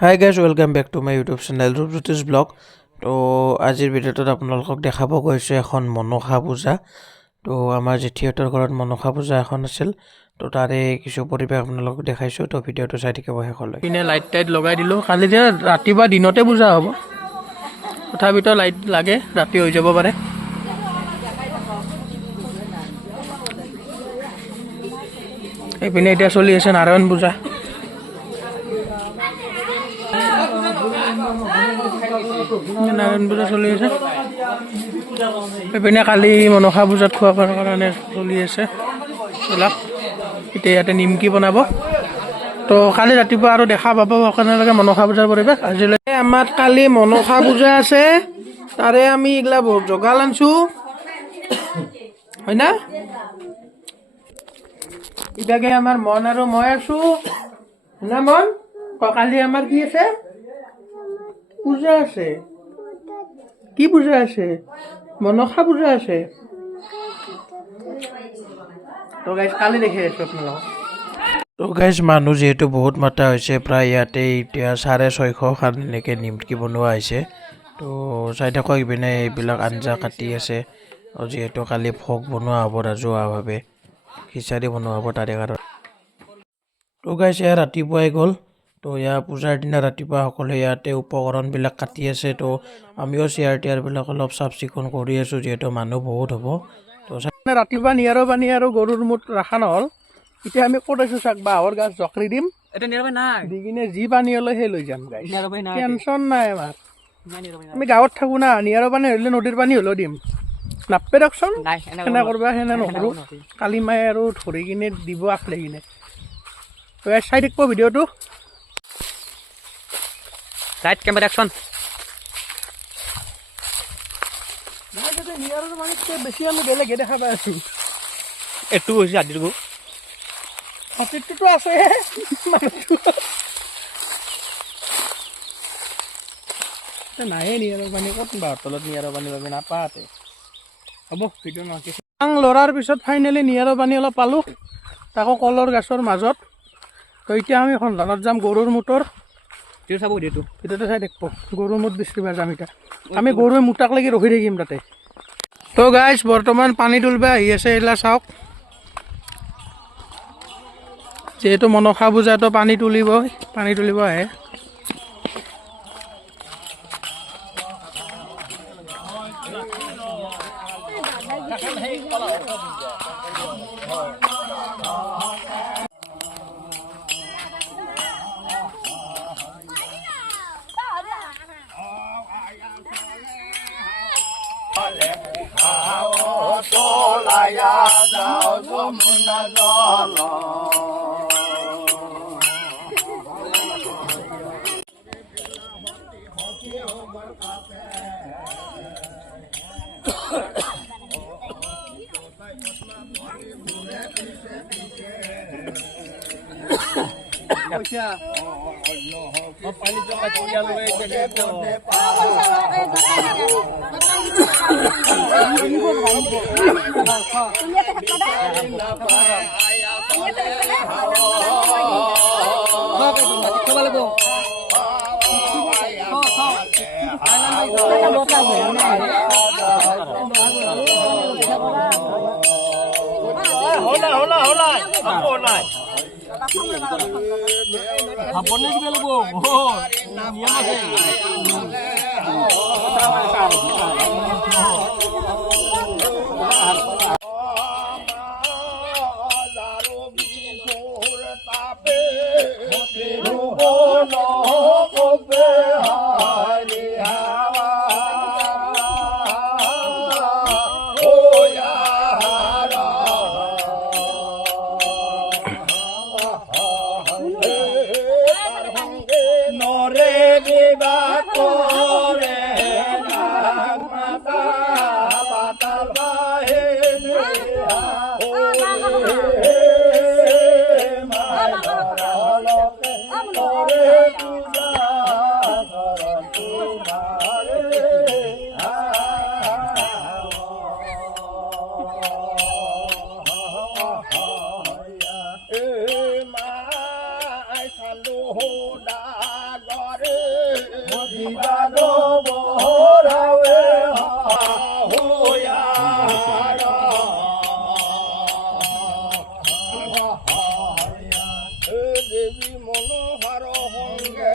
High guys welcome back to my YouTube channel Rupjyotish blog. তো আজিৰ ভিডিঅ'টোত আপোনালোকক দেখাব গৈছোঁ এখন মনসা পূজা। তো আমাৰ জেঠীহঁতৰ ঘৰত মনসা পূজা এখন আছিল, তো তাৰে কিছু পৰিৱেশ আপোনালোকক দেখাইছোঁ। তো ভিডিঅ'টো চাই থাকিব শেষলৈ। পিনে লাইট টাইট লগাই দিলোঁ, কালি যে ৰাতিপুৱা দিনতে পূজা হ'ব, তথাপিতো লাইট লাগে, ৰাতি হৈ যাব পাৰে। এইপিনে এতিয়া চলি আছে নাৰায়ণ পূজা। নাৰায়ণ পূজা চলি আছে, এইপিনে কালি মনসা পূজাত খোৱাৰ কাৰণে চলি আছে এইবিলাক। এতিয়া ইয়াতে নিমকি বনাব, তো কালি ৰাতিপুৱা আৰু দেখা পাব আপোনালোকে মনসা পূজাৰ পৰিৱেশ। আজিলৈ আমাৰ কালি মনসা পূজা আছে, তাৰে আমি এইগিলা যোগাল আনছোঁ, হয় না? এতিয়াকে আমাৰ মন আৰু মই আছোঁ না মন। কালি আমাৰ কি আছে? পূজা আছে। কি পূজা আছে? মনসা পূজা আছে। তো গাইজ কালি দেখি আছোঁ আপোনালোকক। তো গাইজ মানুহ যিহেতু বহুত মাতা হৈছে, প্ৰায় ইয়াতে এতিয়া 650 এনেকৈ নিমকি বনোৱা হৈছে। তো চাই থাকক, ইপিনে এইবিলাক আঞ্জা কাটি আছে, যিহেতু কালি ভোগ বনোৱা হ'ব ৰাজহুৱাভাৱে, খিচাৰি বনোৱা হ'ব তাৰে কাৰণে। তো গাইজ এয়া ৰাতিপুৱাই গ'ল, তো ইয়াৰ পূজাৰ দিনা ৰাতিপুৱা সকলোৱে ইয়াতে উপকৰণবিলাক কাটি আছে। তো আমিও চেয়াৰ টেয়াৰবিলাক অলপ চাফ চিকুণ কৰি আছোঁ, যিহেতু মানুহ বহুত হ'ব। তো ৰাতিপুৱা নিয়াৰৰ পানী আৰু গৰুৰ মুঠ ৰখা নহ'ল, এতিয়া আমি ক'ত আছোঁ চাওক, বাঁহৰ গাছ জকৰি দিম, দি কিনে যি পানী হ'লে সেই লৈ যাম গাইজ, টেনশ্যন নাই আমাৰ। আমি গাঁৱত থাকোঁ না, নিয়াৰৰ পানী হ'লে নদীৰ পানী হ'লেও দিম, নাপে দিয়কচোন। সেনে কৰবা সেনে নকৰোঁ, কালি মায়ে আৰু ধৰি কিনে দিব আখলে কিনে। চাই থাকিব ভিডিঅ'টো। Right camera action. বেছি আমি বেলেগে দেখা পাই আছোঁ। একটু হৈছে হাতীৰ গো, হাতীৰটোতো আছে নাহে নিয়াৰৰ পানী, ক'ত বাহঁৰ তলত নিয়াৰৰ পানী পাবি, নাপাতে। হ'ব ভিডিঅ' নাকি লৰাৰ পিছত ফাইনেলি নিয়াৰৰ পানী অলপ পালোঁ, তাকো কলৰ গছৰ মাজত। তো এতিয়া আমি সন্ধানত যাম গৰুৰ মুঠৰ। চাব ভিডিঅ'টো, ভিডিঅ'টো চাই থাকিব। গৰুৰ মুঠ বিচাৰিব যাম এতিয়া, আমি গৰুৰ মুঠাক লাগি ৰখি থাকিম তাতে। তো গাইজ বৰ্তমান পানী তুলিব আহি আছে, এইগিলা চাওক, যিহেতু মনসা পূজাটো পানী তুলিব আহে। দেবী মনোহর সঙ্গে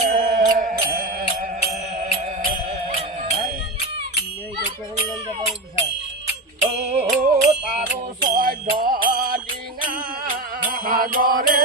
তার সৈধ্য ডিঙা সাগরে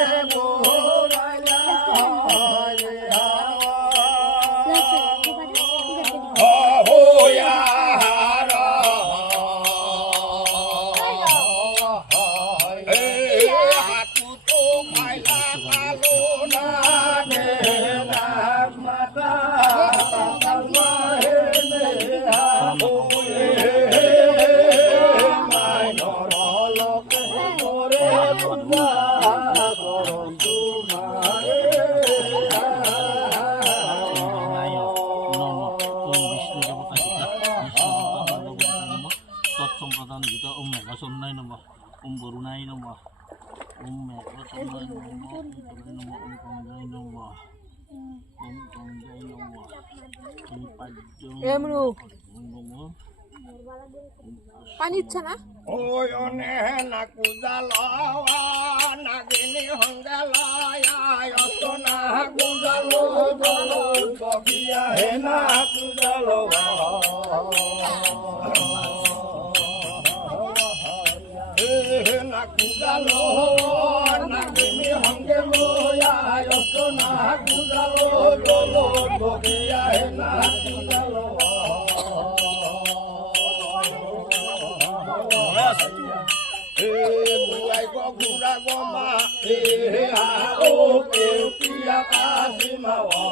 তৎসম্প্রদান গীত ওম মেঘাচন্দায় নম ওম বরুণাই নম ওম মেঘাচন্দায় নম ওম গঙ্গায় নম ওম গঙ্গায় নম ওম পাদ্য নম পানি ইচ্ছা না ওই অনে নাকুজালয়া নাগিনী হংগালয়া অতনা কুজালো বকিয়া হে নাকুজালো নাকুজালো নাগিনী হংগালয়া অতনা কুজালো বকিয়া হে নাকুজালো mulai kok gura goma o ke pia kasimawa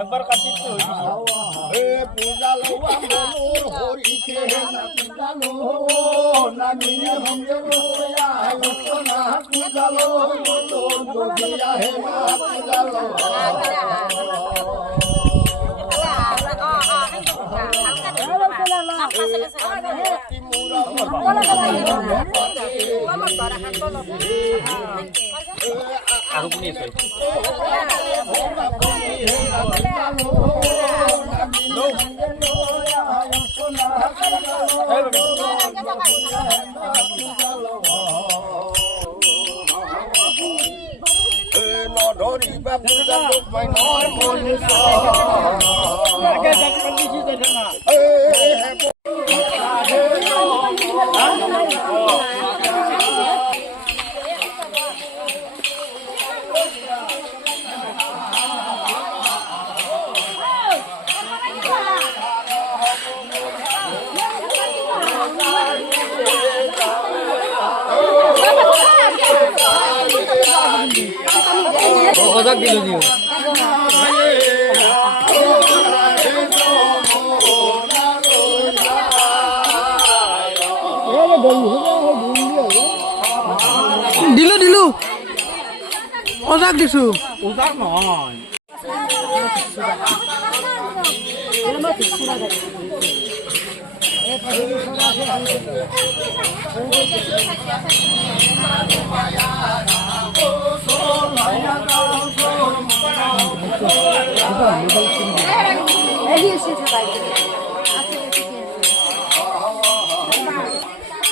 একবার কাটিতে হইছে পূজা লওয়া মনুর হরি কে না পূজা লো নাগিনী হংগে লোয়া না পূজা লো দোগিয়া হে না পূজা লো আৰু কোনে আছে নধৰিবা পূজা লোক মাইনৰ মনিষ সজাগ দিলো দিও দিলো দিলো সজাগ দিছো সজাগ নহয়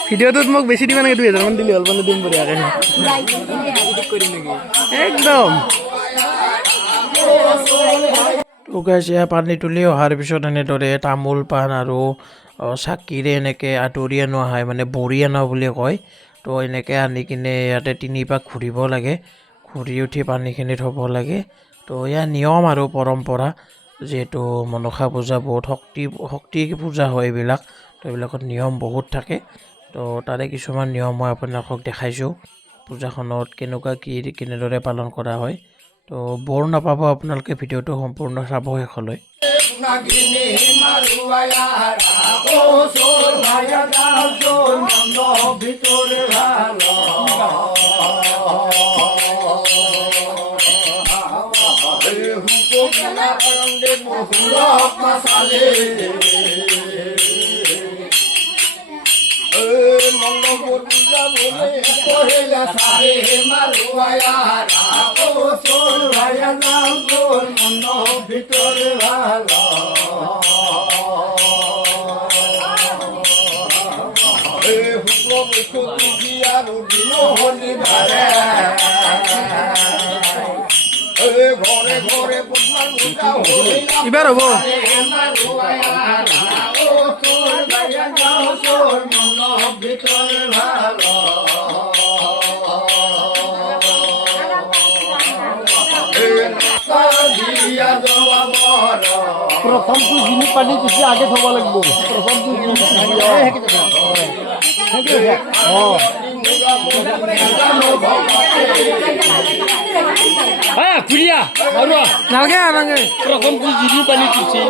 ভিডিঅ'টোত মোক বেছি দিবা নেকি 2000 মান দিলে হ'ল মানে দিম বঢ়িয়াকে একদম তো গাইছ এয়া পানী তুলি অহাৰ পিছত এনেদৰে তামোল পাণ আৰু চাকিৰে এনেকৈ আঁতৰি আনোৱা হয় মানে বৰি আনা বুলি কয় তো এনেকৈ আনি কিনে ইয়াতে 3 পাক ঘূৰিব লাগে ঘূৰি উঠি পানীখিনি থ'ব লাগে তো এয়া নিয়ম আৰু পৰম্পৰা যিহেতু মনসা পূজা বহুত শক্তি পূজা হয় এইবিলাক তো এইবিলাকত নিয়ম বহুত থাকে তো তাৰে কিছুমান নিয়ম মই আপোনালোকক দেখাইছোঁ পূজাখনত কেনেদৰে পালন কৰা হয় তো বৰ নাপাব আপোনালোকে ভিডিঅ'টো সম্পূৰ্ণ চাব শেষলৈ নাগিনী মাৰুৱায়া ও সোল ভায়া গাও সোল নন্দ ভিতরে ভালো হুকুম না করন্দে মহুয়া মাসালে বলে কহিলা সারে মারুয়া ও সোল ভাইয়া নাম তোর মন ভিতরে ভালো এ হুকুম কুতি আর দিন হলি ভারে এ ঘরে ঘরে পুষ্পার পূজা হইলা এবার হবো ও তোর ভাইয়া নাম তোর মন ভিতরে ভালো প্ৰথমটো যিনি পানী তুচি আগে থব লাগিব প্ৰথমটো ধুনীয়া নালাগে নালাগে প্ৰথমটো যিনি পানী তুচি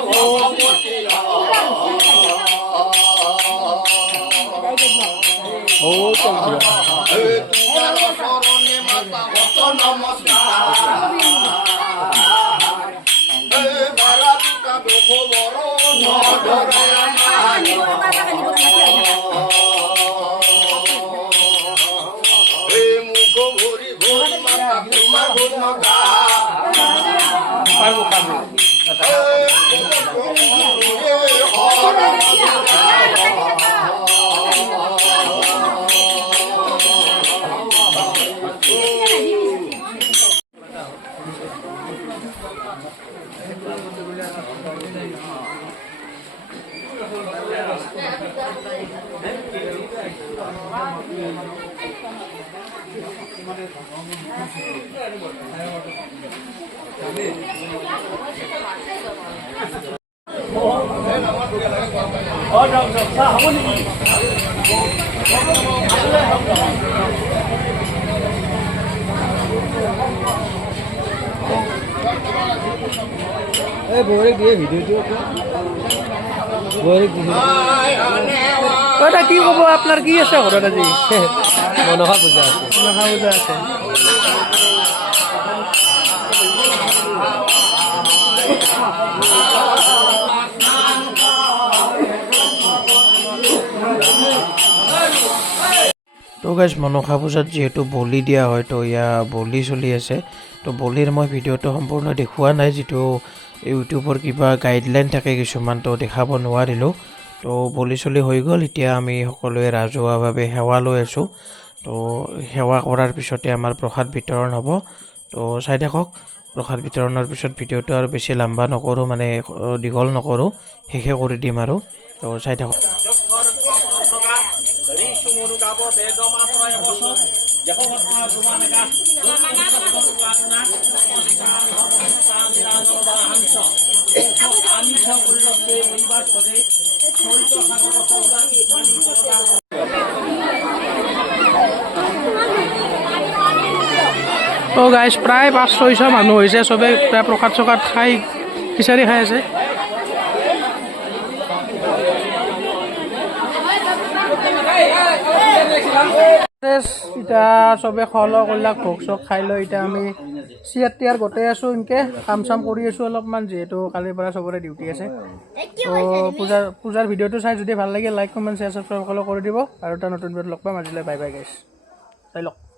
পাৰবো পাৰবো এটা কি ক'ব আপনাৰ কি আছে ঘৰত আজি মনসা পূজা আছে মনসা পূজা আছে তো গাইজ মনসা পূজাত যিহেতু বলি দিয়া হয় তো ইয়া বলি চলি আছে তো বলিৰ মই ভিডিঅ'টো সম্পূৰ্ণ দেখুওৱা নাই যিটো ইউটিউবৰ কিবা গাইডলাইন থাকে কিছুমান তো দেখাব নোৱাৰিলোঁ তো বলি চলি হৈ গ'ল এতিয়া আমি সকলোৱে ৰাজহুৱাভাৱে সেৱা লৈ আছোঁ তো সেৱা কৰাৰ পিছতে আমাৰ প্ৰসাদ বিতৰণ হ'ব তো চাই থাকক প্ৰসাদ বিতৰণৰ পিছত ভিডিঅ'টো আৰু বেছি লম্বা নকৰোঁ মানে দীঘল নকৰোঁ শেষে কৰি দিম আৰু তো চাই থাকক তো গাইজ প্ৰায় 500-600 মানুহ হৈছে চবে প্ৰায় প্ৰসাদ চসাদ খাই খিচাৰি খাই আছে এতিয়া চবে খোৱা লোৱা কৰিলাক ভোগ চোগ খাই লৈ এতিয়া আমি চিয়াৰ টিয়াৰ গোটেই আছোঁ এনেকৈ কাম চাম কৰি আছোঁ অলপমান যিহেতু কালিৰ পৰা চবৰে ডিউটি আছে তো পূজাৰ ভিডিঅ'টো চাই যদি ভাল লাগে লাইক কমেণ্ট শ্বেয়াৰ ছাবস্ক্ৰাইব সকলো কৰি দিব আৰু এটা নতুন ভিডিঅ'ত লগ পাম আজিলৈ বাই বাই গাইছ চাই লওক